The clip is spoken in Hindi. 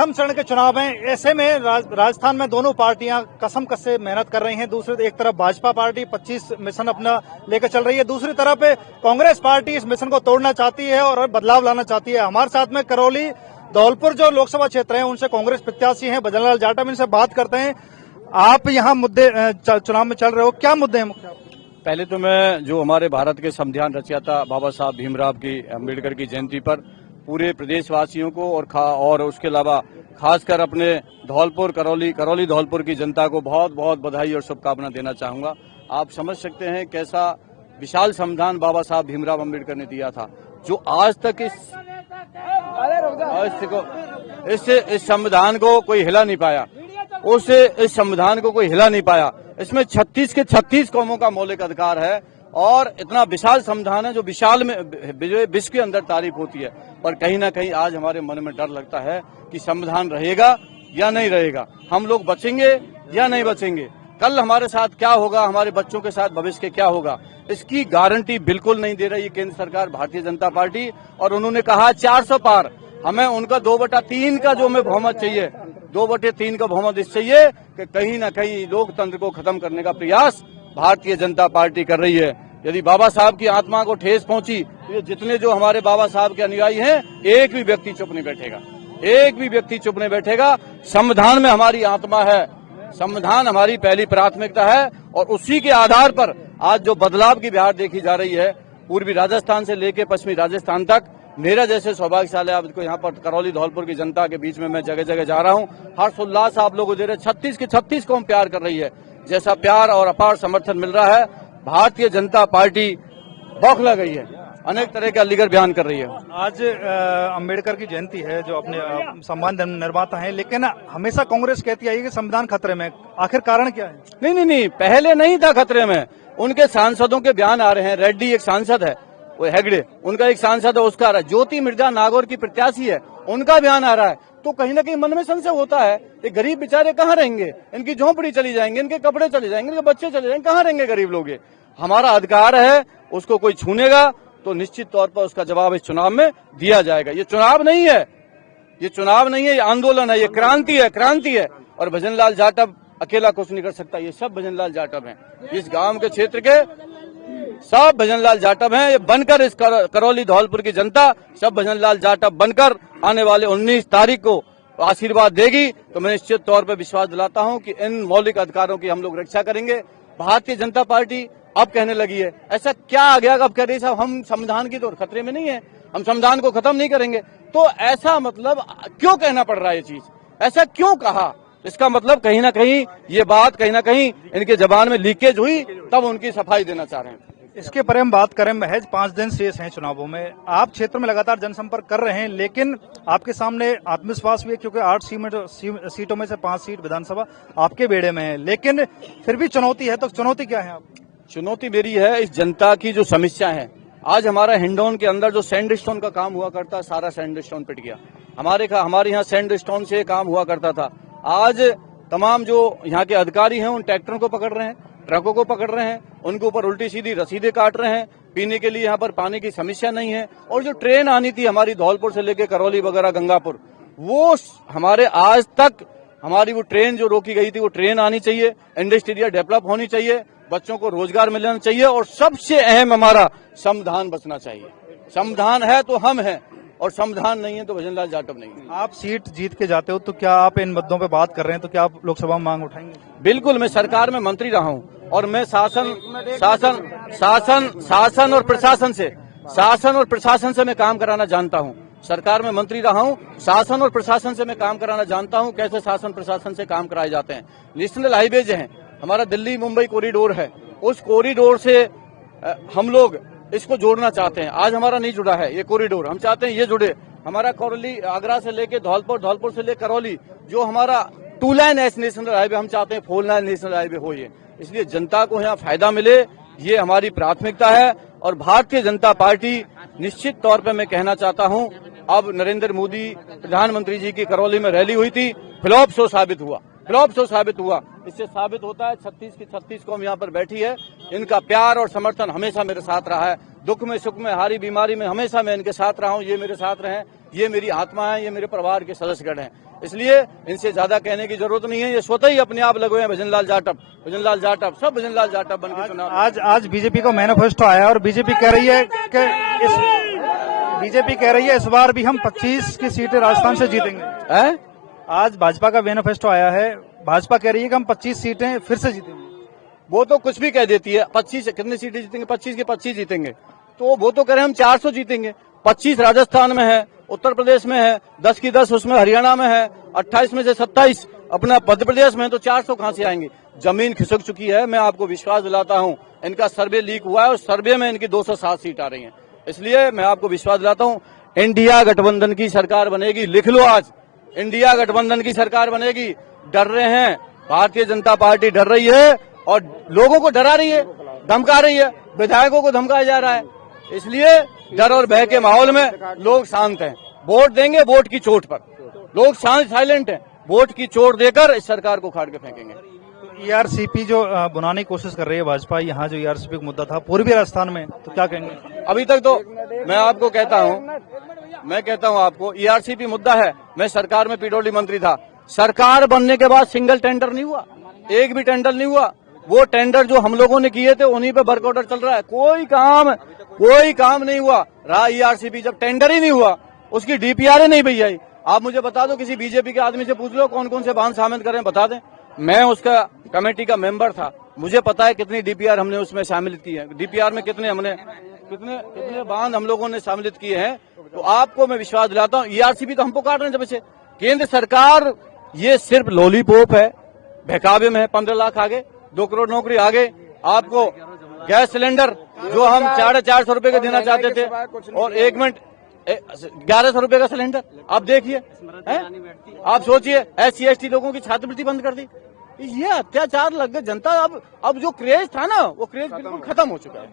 प्रथम चरण के चुनाव हैं, ऐसे में राजस्थान में दोनों पार्टियां कसम कसे मेहनत कर रही हैं। दूसरी एक तरफ भाजपा पार्टी 25 मिशन अपना लेकर चल रही है, दूसरी तरफ कांग्रेस पार्टी इस मिशन को तोड़ना चाहती है और बदलाव लाना चाहती है। हमारे साथ में करौली धौलपुर जो लोकसभा क्षेत्र है उनसे कांग्रेस प्रत्याशी हैं भजनलाल जाटव, इनसे बात करते हैं। आप यहाँ मुद्दे चुनाव में चल रहे हो, क्या मुद्दे हैं मुख्य? पहले तो मैं जो हमारे भारत के संविधान रचयिता बाबा साहब भीमराव की अम्बेडकर की जयंती पर पूरे प्रदेशवासियों को और उसके अलावा खासकर अपने धौलपुर करौली धौलपुर की जनता को बहुत बहुत बधाई और शुभकामना देना चाहूंगा। आप समझ सकते हैं कैसा विशाल संविधान बाबा साहब भीमराव अम्बेडकर ने दिया था, जो आज तक इस संविधान को कोई हिला नहीं पाया, इस संविधान को कोई हिला नहीं पाया। इसमें 36 के 36 कौमों का मौलिक अधिकार है और इतना विशाल संविधान है जो विशाल में विश्व के अंदर तारीफ होती है। पर कहीं ना कहीं आज हमारे मन में डर लगता है कि संविधान रहेगा या नहीं रहेगा, हम लोग बचेंगे या नहीं बचेंगे, कल हमारे साथ क्या होगा, हमारे बच्चों के साथ भविष्य के क्या होगा, इसकी गारंटी बिल्कुल नहीं दे रही है केंद्र सरकार भारतीय जनता पार्टी। और उन्होंने कहा 400 पार, हमें उनका 2/3 का जो हमें बहुमत चाहिए, 2/3 का बहुमत इस चाहिए कि कहीं न कहीं लोकतंत्र को खत्म करने का प्रयास भारतीय जनता पार्टी कर रही है। यदि बाबा साहब की आत्मा को ठेस पहुंची तो ये जितने जो हमारे बाबा साहब के अनुयायी हैं, एक भी व्यक्ति चुप नहीं बैठेगा, एक भी व्यक्ति चुप नहीं बैठेगा। संविधान में हमारी आत्मा है, संविधान हमारी पहली प्राथमिकता है और उसी के आधार पर आज जो बदलाव की बहार देखी जा रही है पूर्वी राजस्थान से लेकर पश्चिमी राजस्थान तक, मेरा जैसे सौभाग्यशाली आपको यहाँ पर करौली धौलपुर की जनता के बीच में मैं जगह जगह जा रहा हूँ, हर्षोल्लास आप लोगों दे रहे। 36 के 36 कौम प्यार कर रही है, जैसा प्यार और अपार समर्थन मिल रहा है, भारतीय जनता पार्टी बौखला गई है, अनेक तरह के अलीगढ़ बयान कर रही है। आज अंबेडकर की जयंती है जो अपने संविधान निर्माता हैं, लेकिन हमेशा कांग्रेस कहती आई कि संविधान खतरे में, आखिर कारण क्या है? नहीं, पहले नहीं था खतरे में, उनके सांसदों के बयान आ रहे हैं। रेड्डी एक सांसद है, वो हेगड़े उनका एक सांसद है, उसका आ रहा है। ज्योति मिर्जा नागौर की प्रत्याशी है, उनका बयान आ रहा है। तो कहीं ना कहीं मन में संशय होता है, ये गरीब बेचारे कहाँ रहेंगे, इनकी झोंपड़ी चली जाएंगे, इनके कपड़े चले जाएंगे, इनके बच्चे चले जाएंगे, कहाँ रहेंगे गरीब लोग? हमारा अधिकार है, उसको कोई छूनेगा तो निश्चित तौर पर उसका जवाब इस चुनाव में दिया जाएगा। ये चुनाव नहीं है, ये चुनाव नहीं है, ये आंदोलन है, ये क्रांति है। और भजनलाल जाटव अकेला कुछ नहीं कर सकता, ये सब भजनलाल जाटव हैं, इस गांव के क्षेत्र के सब भजनलाल जाटव हैं। ये बनकर इस करौली धौलपुर की जनता सब भजनलाल जाटव बनकर आने वाले 19 तारीख को आशीर्वाद देगी, तो मैं निश्चित तौर पर विश्वास दिलाता हूं कि इन मौलिक अधिकारों की हम लोग रक्षा करेंगे। भारतीय जनता पार्टी अब कहने लगी है, ऐसा क्या आ गया, अब कह रही साहब हम संविधान की तो खतरे में नहीं है, हम संविधान को खत्म नहीं करेंगे। तो ऐसा मतलब क्यों कहना पड़ रहा है, ये चीज ऐसा क्यों कहा? इसका मतलब कहीं ना कहीं ये बात कहीं ना कहीं इनके जबान में लीकेज हुई, तब उनकी सफाई देना चाह रहे हैं। इसके पर हम बात करें, महज 5 दिन शेष हैं चुनावों में, आप क्षेत्र में लगातार जनसंपर्क कर रहे हैं, लेकिन आपके सामने आत्मविश्वास भी है क्योंकि 8 सीटों में से 5 सीट विधानसभा आपके बेड़े में है, लेकिन फिर भी चुनौती है। तो चुनौती क्या है? आप चुनौती मेरी है इस जनता की जो समस्या है। आज हमारा हिंडौन के अंदर जो सैंडस्टोन का काम हुआ करता, सारा सैंडस्टोन पिट गया। हमारे यहाँ सैंडस्टोन से काम हुआ करता था। आज तमाम जो यहाँ के अधिकारी हैं उन ट्रैक्टरों को पकड़ रहे हैं, ट्रकों को पकड़ रहे हैं, उनके ऊपर उल्टी सीधी रसीदें काट रहे हैं। पीने के लिए यहाँ पर पानी की समस्या नहीं है। और जो ट्रेन आनी थी हमारी धौलपुर से लेकर करौली वगैरह गंगापुर, वो हमारे आज तक हमारी वो ट्रेन जो रोकी गई थी, वो ट्रेन आनी चाहिए, इंडस्ट्रियल डेवलप होनी चाहिए, बच्चों को रोजगार मिलना चाहिए और सबसे अहम हमारा संविधान बचना चाहिए। संविधान है तो हम हैं और संविधान नहीं है तो भजनलाल जाटव नहीं है। आप सीट जीत के जाते हो तो क्या आप इन मुद्दों पे बात कर रहे हैं, तो क्या आप लोकसभा में मांग उठाएंगे? बिल्कुल, मैं सरकार में मंत्री रहा हूं और मैं शासन और प्रशासन से मैं काम कराना जानता हूं। सरकार में मंत्री रहा हूं, शासन और प्रशासन से मैं काम कराना जानता हूं, कैसे शासन प्रशासन से काम कराए जाते हैं। नेशनल हाईवेज हैं, हमारा दिल्ली मुंबई कॉरिडोर है, उस कॉरिडोर से हम लोग इसको जोड़ना चाहते हैं। आज हमारा नहीं जुड़ा है ये कॉरिडोर, हम चाहते हैं ये जुड़े। हमारा करौली आगरा से लेके धौलपुर, धौलपुर से लेकर करौली जो हमारा 2 लाइन नेशनल हाईवे, हम चाहते हैं 4 लाइन नेशनल हाईवे हो। ये इसलिए जनता को यहाँ फायदा मिले, ये हमारी प्राथमिकता है। और भारतीय जनता पार्टी निश्चित तौर पर मैं कहना चाहता हूँ, अब नरेंद्र मोदी प्रधानमंत्री जी की करौली में रैली हुई थी, फ्लॉप शो साबित हुआ। इससे साबित होता है 36 की 36 कौम यहाँ पर बैठी है, इनका प्यार और समर्थन हमेशा मेरे साथ रहा है। दुख में सुख में हारी बीमारी में हमेशा मैं इनके साथ रहा हूँ, ये मेरे साथ रहे। ये मेरी आत्मा है, ये मेरे परिवार के सदस्यगण हैं, इसलिए इनसे ज्यादा कहने की जरूरत नहीं है। ये स्वतः ही अपने आप लगे हैं भजनलाल जाटव, सब भजनलाल जाटव बन के चुनाव। आज बीजेपी को मैनिफेस्टो आया और बीजेपी कह रही है इस बार भी हम 25 की सीटें राजस्थान से जीतेंगे। है आज भाजपा का मैनिफेस्टो आया है, भाजपा कह रही है कि हम 25 सीटें फिर से जीतेंगे। वो तो कुछ भी कह देती है, 25 कितनी सीटें जीतेंगे, 25 की 25 जीतेंगे, तो वो तो कह रहे हैं हम 400 जीतेंगे। 25 राजस्थान में है, उत्तर प्रदेश में है, 10 की 10 उसमें हरियाणा में है, 28 में से 27 अपना मध्य प्रदेश में है, तो 400 कहां से आएंगे? जमीन खिसक चुकी है। मैं आपको विश्वास दिलाता हूं, इनका सर्वे लीक हुआ है और सर्वे में इनकी 207 सीट आ रही है। इसलिए मैं आपको विश्वास दिलाता हूं, इंडिया गठबंधन की सरकार बनेगी। लिख लो आज, इंडिया गठबंधन की सरकार बनेगी। डर रहे हैं, भारतीय जनता पार्टी डर रही है और लोगों को डरा रही है, धमका रही है, विधायकों को धमकाया जा रहा है। इसलिए डर और भय के माहौल में लोग शांत हैं। वोट देंगे वोट की चोट पर, लोग साइलेंट हैं। वोट की चोट देकर इस सरकार को खाड़ के फेंकेंगे। ईआरसीपी जो बनाने की कोशिश कर रही है भाजपा, यहाँ जो ईआरसीपी का मुद्दा था पूर्वी राजस्थान में, तो क्या कहेंगे? अभी तक तो मैं आपको कहता हूँ आपको ईआरसीपी मुद्दा है। मैं सरकार में पीडब्ल्यूडी मंत्री था, सरकार बनने के बाद सिंगल टेंडर नहीं हुआ, एक भी टेंडर नहीं हुआ। वो टेंडर जो हम लोगों ने किए थे उन्हीं पे वर्क ऑर्डर चल रहा है, कोई काम नहीं हुआ। रहा ईआरसीपी, जब टेंडर ही नहीं हुआ उसकी डीपीआर नहीं भैया। आप मुझे बता दो, किसी बीजेपी के आदमी से पूछ लो कौन कौन से बांध शामिल करें, बता दें। मैं उसका कमेटी का मेंबर था, मुझे पता है कितनी डीपीआर हमने उसमें शामिल की है, डीपीआर में कितने बांध हम लोगों ने शामिल किए हैं। तो आपको मैं विश्वास दिलाता हूँ, ईआरसीपी तो हमको काट रहे हैं जब से। केंद्र सरकार ये सिर्फ लॉलीपॉप है, बहकावे में है। 15 लाख आगे, 2 करोड़ नौकरी आगे, आपको गैस सिलेंडर जो हम 450 रुपए का देना चाहते थे और 1 मिनट 1100 रुपए का सिलेंडर, आप देखिए, आप सोचिए, SC/ST लोगों की छात्रवृत्ति बंद कर दी। ये अत्याचार लग गए जनता। अब जो क्रेज था ना, वो क्रेज बिल्कुल खत्म हो चुका है।